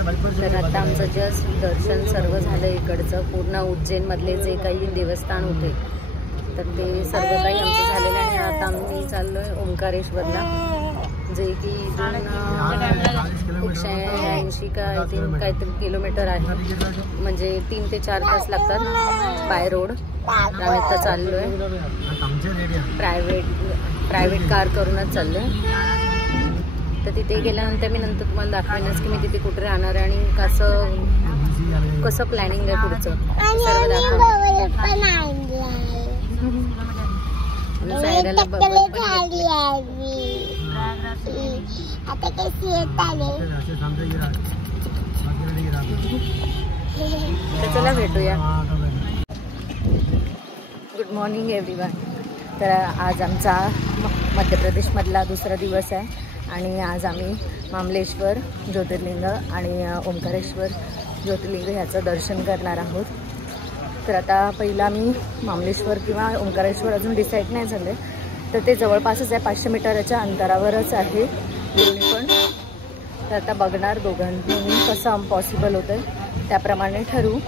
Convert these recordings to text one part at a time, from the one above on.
तर आता आमचं जस्ट दर्शन सर्व झालं इकडचं. पूर्ण उज्जैनमधले जे काही देवस्थान होते तर ते सर्व काही आमचं झालेलं आहे. आता आम्ही चाललो आहे ओंकारेश्वरला, जे की 180 का आय थिंक काहीतरी किलोमीटर आहे, म्हणजे 3 ते 4 तास लागतात बाय रोड. आम्ही आता चाललो आहे प्रायव्हेट कार करूनच चाललो आहे. तर तिथे गेल्यानंतर मी नंतर तुम्हाला दाखवेनच की मी तिथे कुठे राहणार आहे आणि कसं प्लॅनिंग आहे पुढचं सर्व दाखवणार. सायराला चला भेटूया. Good morning everyone. तर आज आमचा मध्य प्रदेशमधला दुसरा दिवस आहे आणि आज आम्ही मामलेश्वर ज्योतिर्लिंग आणि ओंकारेश्वर ज्योतिर्लिंग ह्याचं दर्शन करणार आहोत. तर आता पहिला मी मामलेश्वर किंवा ओंकारेश्वर अजून डिसाईड नाही झाले, तर ते जवळपासच आहे, 500 मीटरच्या अंतरावरच आहे दोन्ही पण. तर आता बघणार दोघांनी कसं पॉसिबल होतं आहे त्याप्रमाणे ठरवू.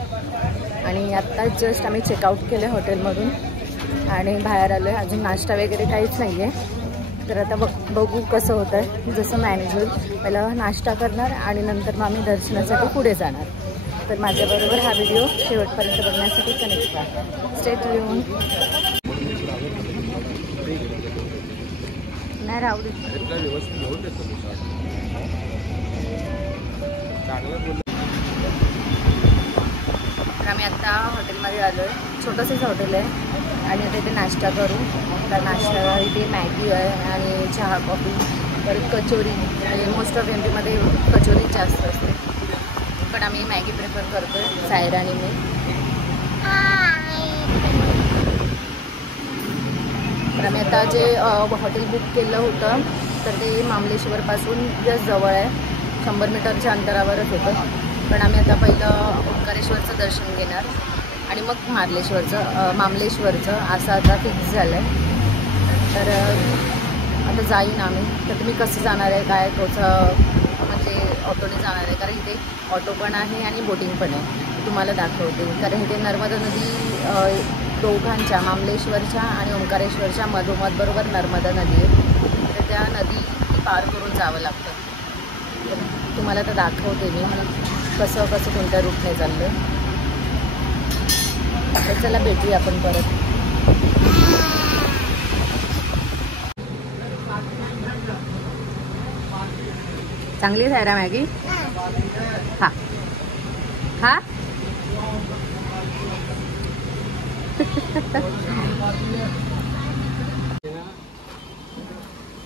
आणि आत्ता जस्ट आम्ही चेकआउट केलं आहे हॉटेलमधून आणि बाहेर आलो आहे. अजून नाश्ता वगैरे काहीच नाही आहे. तर आता बघू कसं होतं आहे, जसं मॅनेज होईल. पहिला नाश्ता करणार आणि नंतर मग आम्ही दर्शनासाठी पुढे जाणार. तर माझ्याबरोबर हा व्हिडिओ शेवटपर्यंत बघण्यासाठी कनेक्ट करा. Stay tune. नाही राहू दे. आम्ही आता हॉटेलमध्ये आलो आहे. छोटंसंच हॉटेल आहे आणि आता इथे नाश्ता करू. तर नाश्ता इथे मॅगी आहे आणि चहा कॉफी, परत कचोरी. म्हणजे मोस्ट ऑफ एमपीमध्ये कचोरी जास्त असते, पण आम्ही मॅगी प्रिफर करतो आहे सायरा आणि मी. तर आम्ही आता जे हॉटेल बुक केलं होतं तर ते मामलेश्वरपासून जस्ट जवळ आहे, 100 मीटरच्या अंतरावरच होतं. पण आम्ही आता पहिलं ओंकारेश्वरचं दर्शन घेणार आणि मग मामलेश्वरचं असं आता फिक्स झालं आहे. तर आता जाईन आम्ही. तर तुम्ही कसं जाणार आहे काय तोचं म्हणजे ऑटोने जाणार आहे, कारण इथे ऑटो पण आहे आणि बोटिंग पण आहे, तुम्हाला दाखवते. कारण इथे नर्मदा नदी दोघांच्या मामलेश्वरच्या आणि ओंकारेश्वरच्या मधोमध बरोबर नर्मदा नदी आहे. तर त्या नदी पार करून जावं लागतं. तर तुम्हाला तर दाखवते मी कसं कोणत्या रूटने चाललं. तर चला भेटूया आपण परत. चांगली आहे सायरा मॅगी. हा हा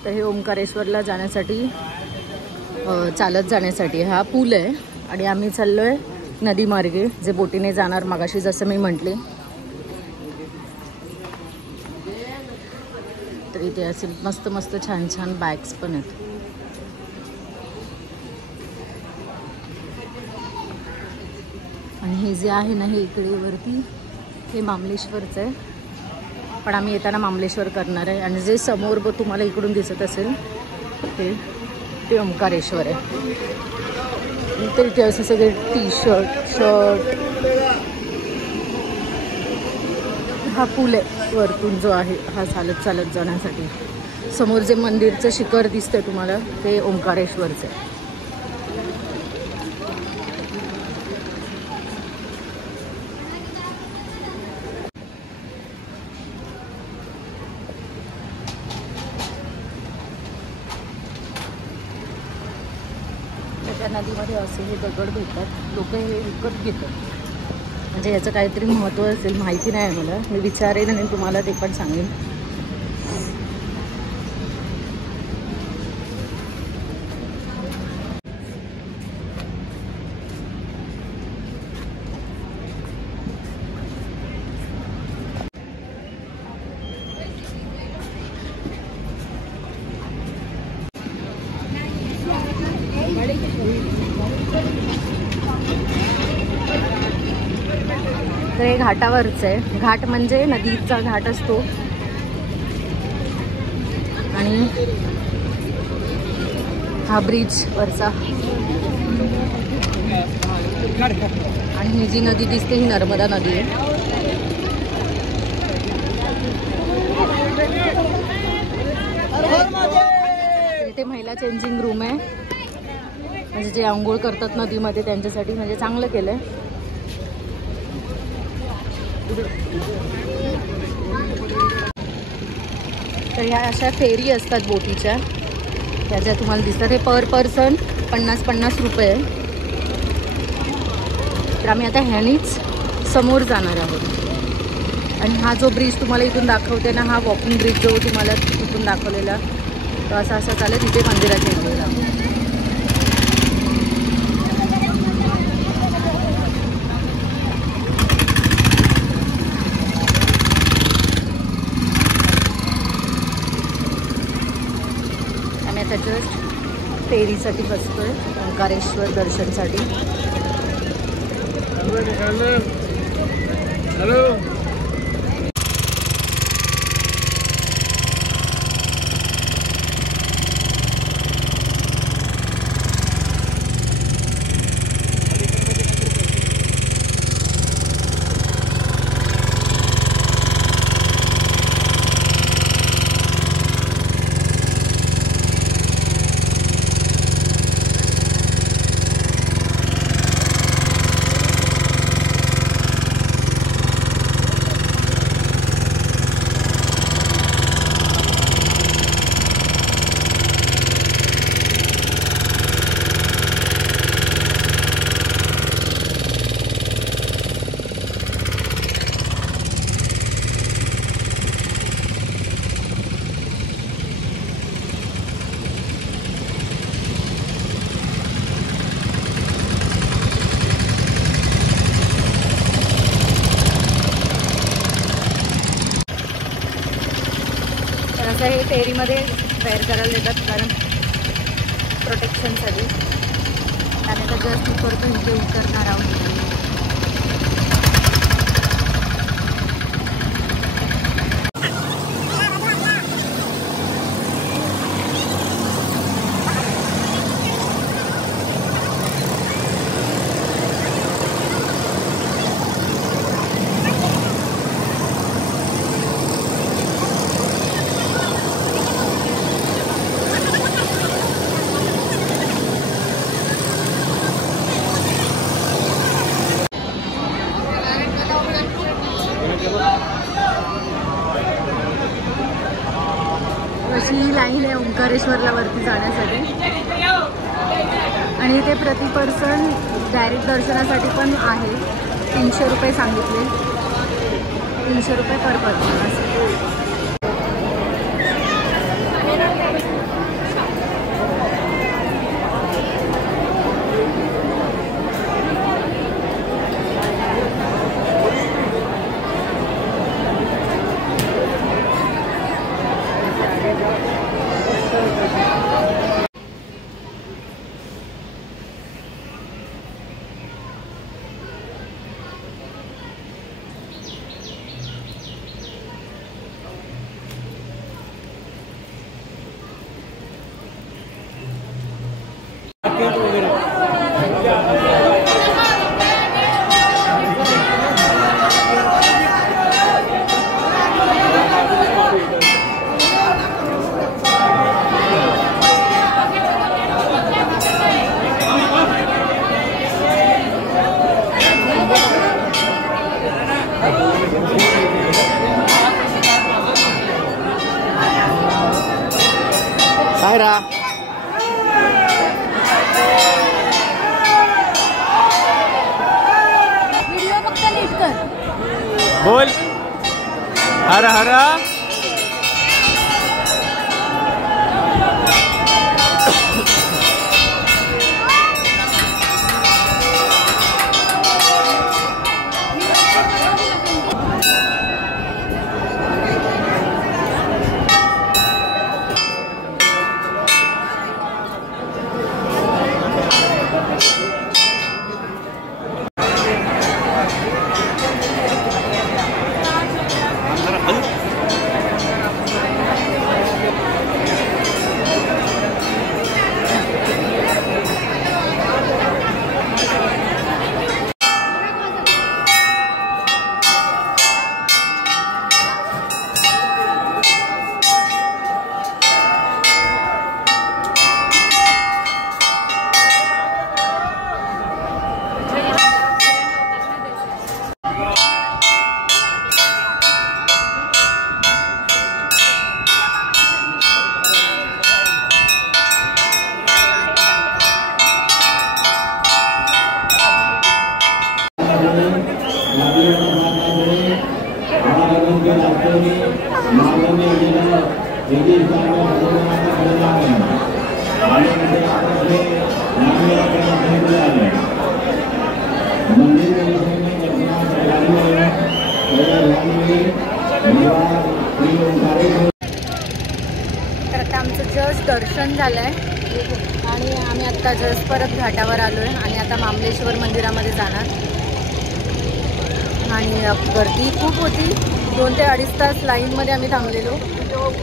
तर हे ओंकारेश्वरला जाण्यासाठी चालत जाण्यासाठी हा पूल आहे आणि आम्ही चाललो आहे नदीमार्गे, जे बोटीने जाणार मगाशी जसं मी म्हटले. तर इथे असे मस्त मस्त छान छान बॅग्स पण आहेत. आणि हे जे आहे ना हे इकडे वरती हे मामलेश्वरचं आहे, पण आम्ही येताना मामलेश्वर करणार आहे. आणि जे समोर तुम्हाला इकडून दिसत असेल ते ओंकारेश्वर आहे. तर इथे असे सगळे शर्ट हा पूल आहे वरतून जो आहे हा चालत जाण्यासाठी. समोर जे मंदिरचं शिखर दिसतंय तुम्हाला ते ओंकारेश्वरचं आहे. त्या नदीमध्ये असे हे दगड भेटतात, लोक हे विकत घेतात. म्हणजे याचं काहीतरी महत्त्व असेल, माहिती नाही मला. मी विचारेन आणि तुम्हाला ते पण सांगेन. तर हे घाटावरच आहे. घाट म्हणजे नदीचा घाट असतो. आणि हा ब्रिज वरचा आणि ही जी नदी दिसते ही नर्मदा नदी आहे. इथे महिला चेंजिंग रूम आहे, म्हणजे जे आंघोळ करतात नदीमध्ये त्यांच्यासाठी म्हणजे चांगलं केलंय. तर ह्या अशा फेरी असतात बोटीच्या, त्या ज्या तुम्हाला दिसतात. हे पर पर्सन 50-50 रुपये. तर आम्ही आता ह्यानीच समोर जाणार आहोत. आणि हा जो ब्रिज तुम्हाला इथून दाखवते ना, हा वॉकिंग ब्रिज जो तुम्हाला इथून दाखवलेला, तो असा चालेल तिथे मंदिराच्या इथे जाऊ. आम्ही आता जस्ट फेरीसाठी बसतोय ओंकारेश्वर दर्शनसाठी. हॅलो. असं हे फेरीमध्ये वेअर करायला देतात कारण प्रोटेक्शनसाठी. आणि आता जस्ट उतरतो, इथे उतरणार आहोत. अशी लाईन आहे ओंकारेश्वरला वरती जाण्यासाठी. आणि इथे प्रति पर्सन डायरेक्ट दर्शनासाठी पण आहे. 300 रुपये सांगितले, 300 रुपये पर पर्सन असे. काय रा बोल. हर हर तर आता आमचं जस्ट दर्शन झालं आहे आणि आम्ही आत्ता जस्ट परत घाटावर आलो आहे आणि आता मामलेश्वर मंदिरामध्ये जाणार. आणि गर्दी खूप होती, 2 ते 2.5 तास लाईनमध्ये आम्ही थांबलेलो.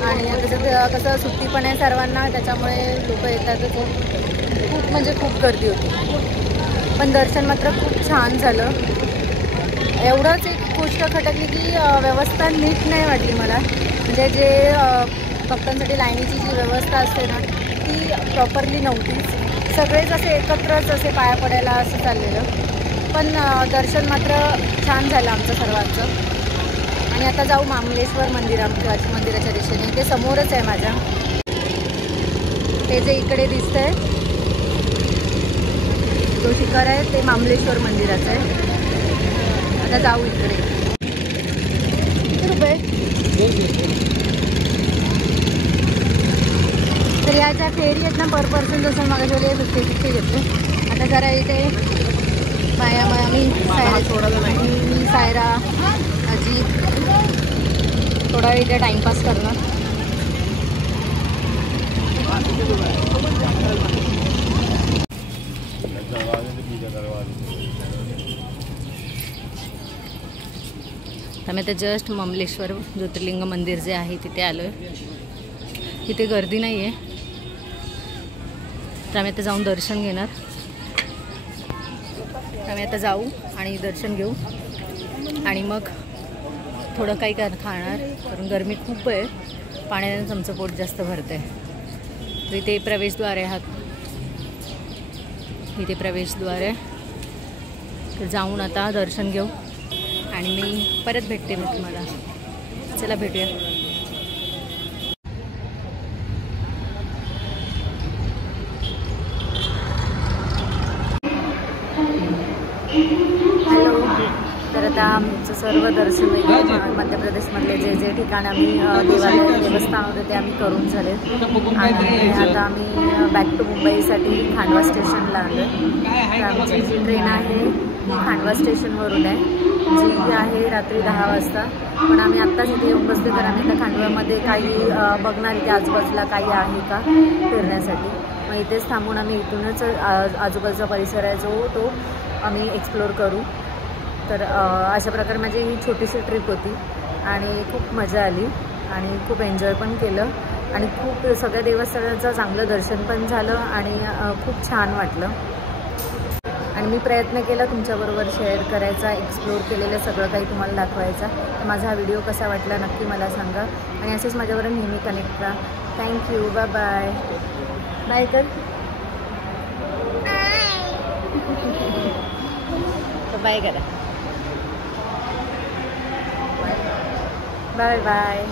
आणि त्याच्यात कसं सुट्टी पण आहे सर्वांना, त्याच्यामुळे लोक येतातच. खूप म्हणजे खूप गर्दी होती, पण दर्शन मात्र खूप छान झालं. एवढंच एक गोष्ट खटकली की व्यवस्था नीट नाही वाटली मला. म्हणजे जे भक्तांसाठी लाईनीची जी व्यवस्था असते ना ती प्रॉपरली नव्हती. सगळेच असे एकत्रच असे पाया पडायला असं चाललेलं. पण दर्शन मात्र छान झालं आमचं सर्वांचं. आणि आता जाऊ मामलेश्वर मंदिराच्या दिशेने. ते समोरच आहे माझ्या. हे जे इकडे दिसतंय जो शिखर आहे ते मामलेश्वर मंदिराचं आहे. आता जाऊ इकडे. किती रुपये? तर या ज्या फेरी आहेत ना पर पर्सन जसं मागे 50 घेतले. आता जरा इथे बाया मी सायरा आजी थोडा वेळ इथे टाईमपास करणार. आम्ही आता जस्ट मामलेश्वर ज्योतिर्लिंग मंदिर जे आहे तिथे आलो आहे. तिथे गर्दी नाही आहे, तर आम्ही आता जाऊन दर्शन घेणार. आम्ही आता जाऊ आणि दर्शन घेऊ आणि मग थोडं काही खाणार, कारण गरमी खूप आहे. पाण्याने आमचं पोट जास्त भरतं आहे. तर इथे प्रवेशद्वार आहे. इथे प्रवेशद्वार आहे. तर जाऊन आता दर्शन घेऊ आणि मी परत भेटते मी तुम्हाला. चला भेटूया. हॅलो. तर आता आमचं सर्व दर्शन मध्य प्रदेशमधले जे जे ठिकाण आम्ही देवालय देवस्थान होते ते आम्ही करून झाले. आणि आता आम्ही बॅक टू मुंबईसाठी खांडवा स्टेशनला आलो. तर आमची जी ट्रेन आहे ही खांडवा स्टेशनवरून आहे, जी आहे रात्री 10 वाजता. पण आम्ही आत्ताच इथे येऊन बसले, तर आम्ही आता खांडव्यामध्ये काही बघणार इथे आजूबाजूला काही आहे का फिरण्यासाठी. मग इथेच थांबून आम्ही इथूनच आजूबाजूचा परिसर आहे जो तो आम्ही एक्सप्लोअर करू. तर अशा प्रकारे माझी ही छोटीशी ट्रिप होती आणि खूप मजा आली आणि खूप एन्जॉय पण केलं आणि खूप सगळ्या देवस्थानाचं चांगलं दर्शन पण झालं आणि खूप छान वाटलं. आणि मी प्रयत्न केला तुमच्याबरोबर शेअर करायचा, एक्सप्लोअर केलेलं सगळं काही तुम्हाला दाखवायचा. तर माझा हा व्हिडिओ कसा वाटला नक्की मला सांगा आणि असेच माझ्याबरोबर नेहमी कनेक्ट राहा. थँक्यू. Bye bye. बाय कर. बाय करा. Bye bye.